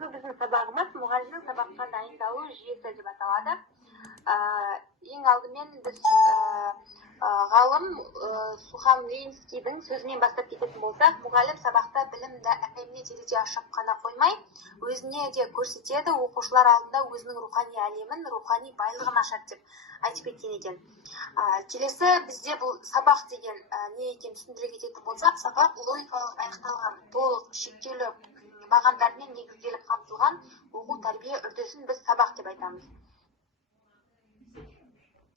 Біздің сабағымыз мұғалімнің сабаққа дайындалу жүйесі деп аталады. Ең алдымен біз ғалым Сухам Римскийдің сөзінен бастап кететін болсақ, мұғалім сабақта білімді әлеміне терезе ашып қана қоймай, өзіне де көрсетеді, оқушылар алдында өзінің рухани әлемін, рухани байлығын ашады деп айтып кеткен екен. Келесі бізде бұл сабақ деген не екенін түсіндіре кететін болсақ, сабақ логикалық аяқталған, толық шектеулі бағандармен негізделіп қамтылған оқу тәрбие үрдісін біз сабақ деп айтамыз.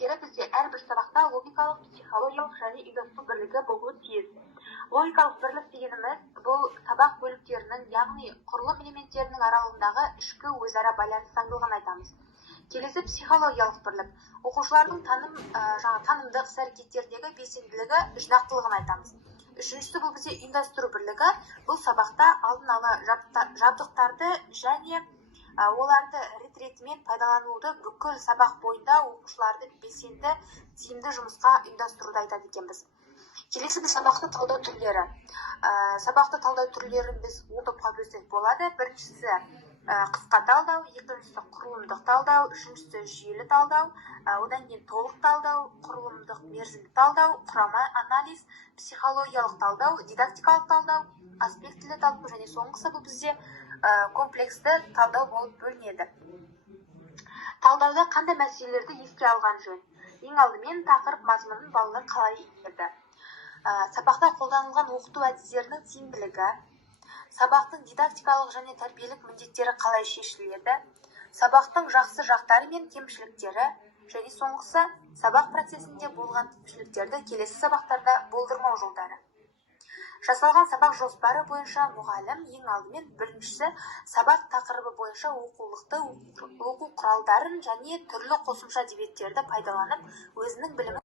Бізде әрбір сабақта логикалық, психологиялық және ұйымдастыру бірлігі болуы тиіс. Логикалық бірлік дегеніміз бұл сабақ бөліктерінің, яғни құрылым элементтерінің аралығындағы ішкі өзара байланыс заңдылығын айтамыз. Келесі психологиялық бірлік. Оқушылардың танымдық іс-әрекеттердегі белсенділігі, жинақтылығын айтамыз. Үшіншісі бұл бізде ұйымдастыру бірлігі. Бұл сабақта алдын ала жабдықтарды және оларды рет-ретімен пайдалануды бүкіл сабақ бойында оқушыларды белсенді, тиімді жұмысқа ұйымдастыруды айтады екенбіз. Келесі сабақты талдау түрлері. Сабақты талдау түрлерін біз 10 топқа бөлсек болады. Біріншісі қысқа талдау, екіншісі құрылымдық талдау, үшіншісі жүйелі талдау, одан кейін толық талдау, құрылымдық мерзімді талдау, құрама анализ, психологиялық талдау, дидактикалық талдау, аспектілі талдау және соңғысы бұл бізде комплексті талдау болып бөлінеді. Талдауда қандай мәселелерді еске алған жөн? Ең алдымен тақырып мазмұнын балалар қалай игерді? Сабақта қолданылған оқыту әдістерінің тиімділігі, сабақтың дидактикалық және тәрбиелік міндеттері қалай шешіледі, сабақтың жақсы жақтары мен кемшіліктері, және соңғысы сабақ процесінде болған кемшіліктерді келесі сабақтарда болдырмау жолдары. Жасалған сабақ жоспары бойынша мұғалім ең алдымен біріншісі сабақ тақырыбы бойынша оқулықты, оқу құралдарын және түрлі қосымша әдебиеттерді пайдаланып өзінің білімін